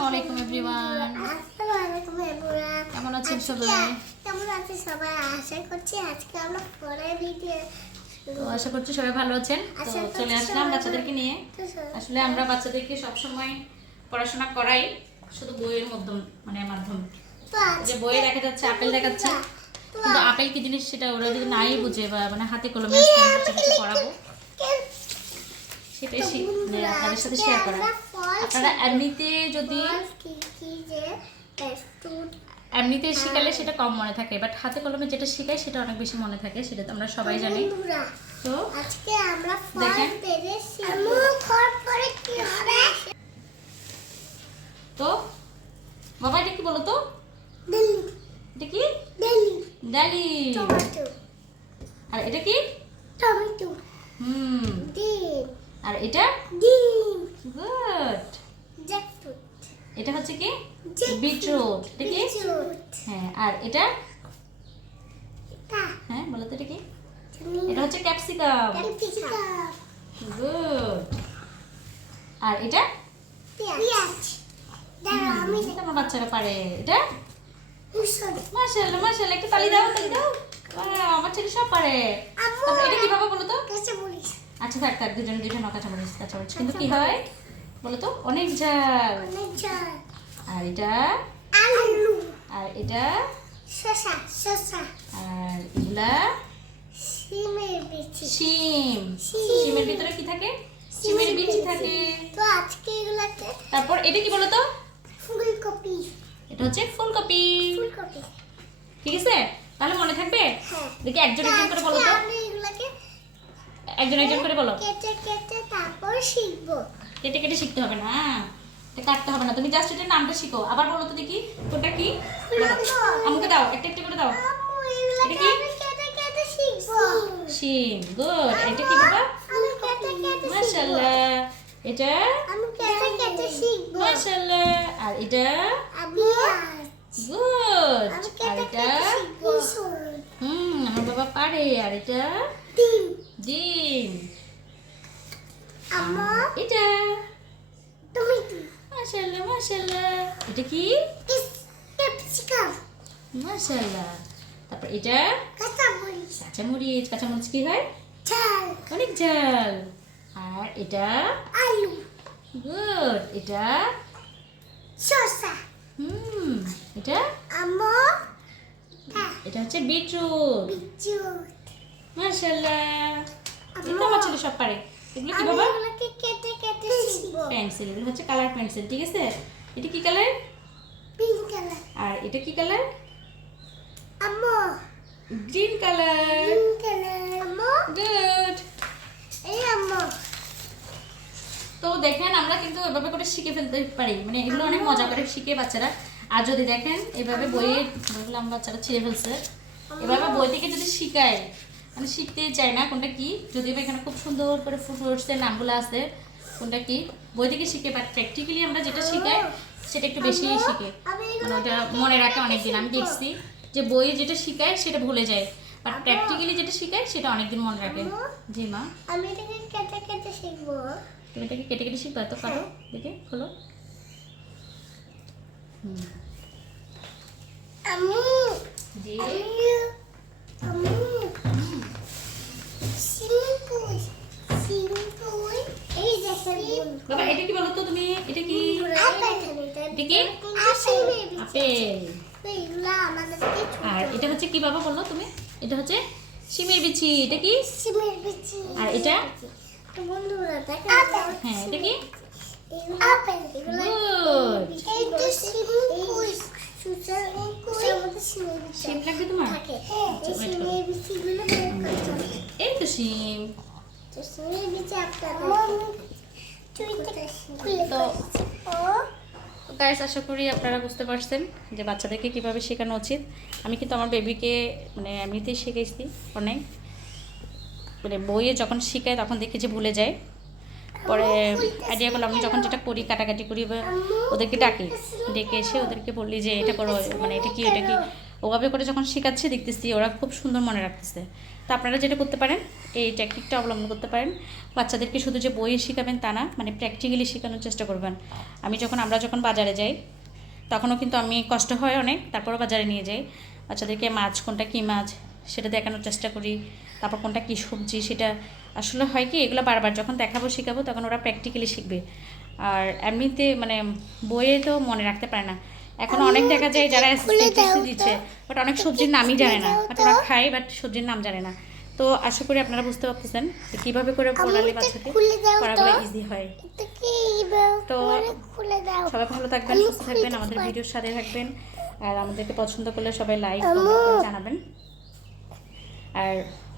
আসসালামু আলাইকুম এভরিওয়ান। কেমন আছেন সবাই? আশা করছি আজকে আমরা পরের ভিডিও তো আশা করছি সবাই ভালো আছেন। তো চলে আসলাম বাচ্চাদেরকে নিয়ে। আসলে আমরা বাচ্চাদেরকে সব সময় পড়াশোনা করাই শুধু বইয়ের মাধ্যমে। যে বইয়ে দেখা যাচ্ছে আপেল দেখাচ্ছে, কিন্তু আপেল কি জিনিস সেটা ওরা যদি নাই বুঝে বা হাতে কলমে বাচ্চাদেরকে পড়াবো, সেটাই আপনাদের সাথে শেয়ার করা। আপনারা এমনিতে শিখালে সেটা কম মনে থাকে, বাট হাতে কলমে যেটা শিখাই সেটা অনেক বেশি মনে থাকে, সেটা তো আমরা সবাই জানি। তো আজকে আমরা দেখেন, তো বাবা এটা কি বলো তো? এটা কি? ডালি। আর এটা কি? টমেটো। ডিম। আর এটা ডিম। গুড। জ্যাকফ্রুট। এটা হচ্ছে কি? বিটরুট। এটা কি? হ্যাঁ। আর এটা? হ্যাঁ বলো তো এটা কি? এটা হচ্ছে ক্যাপসিকাম। গুড। আর এটা? পেঁয়াজ। আমার বাচ্চারা পারে এটা। মাশাআল্লাহ মাশাআল্লাহ, একটু তালি দাও তালি দাও। আমার ছেলে সব পারে। তারপর এটা কি বাবা বলো তো? কাঁচামরিচ। আচ্ছা থাক দুজন কাঁচামরিচ কিন্তু কি হয় বলো তো? অনেক ঝাল। আর এটা? আলু। আর এটা? শসা। আর এগুলা? শিমের বিচি। শিমের ভিতরে কি থাকে? শিমের বিচি থাকে। তো আজকে এগুলাকে। তারপর এটা কি বলো তো? ফুলকপি। এটা হচ্ছে ফুলকপি। ঠিক আছে, তাহলে মনে থাকবে? হ্যাঁ। দেখি একজন করে বলো তো। আমি এগুলাকে একজন করে বলো। কেটে তারপর শিখবো। কেটে শিখতে হবে না, এটা কাটতে হবে না, তুমি জাস্ট এটার নামটা শিখো। আবার বলো তো দেখি কোনটা কি? আমাকে দাও, একটা করে দাও। আম্মু এগুলাকে এটা কি? আমি কেটে শিখবো। শিম। গুড। এটা কি বাবা? আমি কেটে শিখবো। মাশাআল্লাহ। এটা? আমি কেটে শিখবো। মাশাআল্লাহ। আর এটা? আমি গুড। আর কেটে এটা? শিখবো। আমার বাবা পারে। আর এটা? ডিম। আম্মু এটা? টমেটো। মাশাআল্লাহ। এটা কি? ক্যাপসিকাম। মাশাআল্লাহ। তারপর এটা? কাঁচামরিচ কি হয়? ঝাল। অনেক ঝাল। আর এটা? আলু। গুড। এটা? শসা। এটা? আম্মু এটা হচ্ছে বিটরুট। মাশাআল্লাহ। এটা আমার ছেলে সব পারে। এগুলো কি বাবা? এগুলোকে কেটে শিখবো। পেন্সিল। এগুলো হচ্ছে কালার পেন্সিল। ঠিক আছে, এটা কি কালার? Pink colour. আর এটা কি কালার? আম্মু গ্রিন কালার। Pink colour. আম্মু গুড। এই আম্মু তো দেখেন, আমরা কিন্তু এভাবে করে শিখে ফেলতে পারি, এগুলো অনেক মজা করে শিখে বাচ্চারা। আর যদি দেখেন এভাবে বইগুলো আমার বাচ্চারা ছিঁড়ে ফেলছে, এভাবে বই থেকে যদি শিখায়, শিখতেই চায় না কোনটা কি। যদিও এখানে খুব সুন্দর করে ফ্রুটসের নামগুলো আছে, কোনটা কি বই থেকে শিখে, বাট প্র্যাকটিক্যালি আমরা যেটা শিখাই সেটা একটু বেশি শিখে, ওটা মনে রাখে অনেকদিন। আমি দেখছি যে বই যেটা শিখায় সেটা ভুলে যায়, বাট প্র্যাকটিক্যালি যেটা শিখায় সেটা অনেকদিন মনে রাখে। জি মা, আমি এটাকে কেটে শিখবো। তুমি এটাকে কেটে শিখবা তো? কাটো দেখে, খোলো। আম্মু জি। আম্মু সিম্পল এই দেখেন বাবা এটা কি বলো তো তুমি? এটা কি? এটা কি? আপেল। আর এটা হচ্ছে কি বাবা বললো তুমি? এটা হচ্ছে শিমের বিচি। এটা কি? সিমের বিচি। আর এটা? তো বন্ধুরা দেখেন, হ্যাঁ এটা কি? আপেল। গুড। এই তো সিম্পল শিম লাগবে তোমার? থাকে। আচ্ছা, এই wait করো। সিমের বিচিগুলো বের করতে হবে। এই তো শিম। তো সিমের বিচি আপনারা তো গাইস, আশা করি আপনারা বুঝতে পারছেন যে বাচ্চাদেরকে কিভাবে শেখানো উচিত। আমি কিন্তু আমার বেবিকে এমনিতেই শিখাইছি অনেক, বইয়ে যখন শিখাই তখন দেখি যে ভুলে যায়। পরে আইডিয়া করলাম, আমি যখন যেটা করি কাটাকাটি করি বা ওদেরকে ডেকে এসে ওদেরকে বললি যে এটা করো, এটা কি ওভাবে করে যখন শেখাচ্ছি দেখতেছি ওরা খুব সুন্দর মনে রাখতেছে। তো আপনারা যেটা করতে পারেন এই টেকনিকটা অবলম্বন করতে পারেন। বাচ্চাদেরকে শুধু যে বই শেখাবেন তা না, মানে প্র্যাকটিক্যালি শেখানোর চেষ্টা করবেন। আমরা যখন বাজারে যাই তখনও কিন্তু আমি কষ্ট হয় অনেক, তারপরও বাজারে নিয়ে যাই বাচ্চাদেরকে, মাছ কোনটা কী মাছ সেটা দেখানোর চেষ্টা করি, তারপর কোনটা কী সবজি সেটা। আসলে হয় কি, এগুলো বারবার যখন দেখাবো শেখাবো তখন ওরা প্র্যাকটিক্যালি শিখবে। আর এমনিতে মানে বইয়ে তো মনে রাখতে পারে না। এখন অনেক দেখা যায় যারা এসএসসি দিচ্ছে, বাট অনেক সবজির নামই জানে না, বাট ওরা খায় বাট সবজির নাম জানে না। তো আশা করি আপনারা বুঝতে পারতেছেন যে কীভাবে করে পড়ালে বাচ্চাকে পড়াগুলো ইজি হয়। তো সবাই ভালো থাকবেন, সুস্থ থাকবেন, আমাদের ভিডিওর সাথে থাকবেন, আর আমাদেরকে পছন্দ করলে সবাই লাইক কমেন্ট করে জানাবেন। আর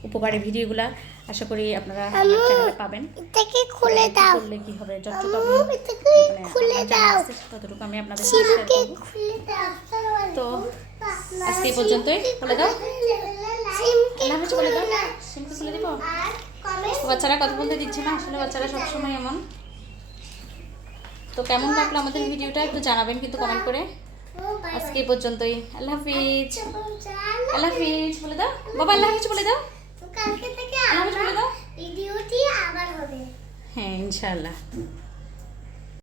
উপকারী ভিডিওগুলো আশা করি আপনারা আমার চ্যানেলে পাবেন। এটাকে খুলে দাও, করলে কি হবে, যতটুকু এটাকে খুলে দাও, ততটুকু আমি আপনাদের সাথে শেয়ার করব। খুলে দাও। তো আজকে এই পর্যন্তই, বলে দাও আল্লাহ হাফেজ, বলে দাও। সিমকে খুলে দিব। বাচ্চারা কথা বলতে দিচ্ছে না, আসলে বাচ্চারা সবসময় এমন। তো কেমন লাগলো আমাদের ভিডিওটা একটু জানাবেন কিন্তু কমেন্ট করে। আজকে এই পর্যন্তই, আল্লাহ হাফিজ। আল্লাহ হাফিজ বলে দাও বাবা, আল্লাহ হাফিজ বলে দাও। কালকে থেকে আল্লাহ হাফিজ বলে দাও। ভিডিওটি আবার হবে। হ্যাঁ ইনশাআল্লাহ।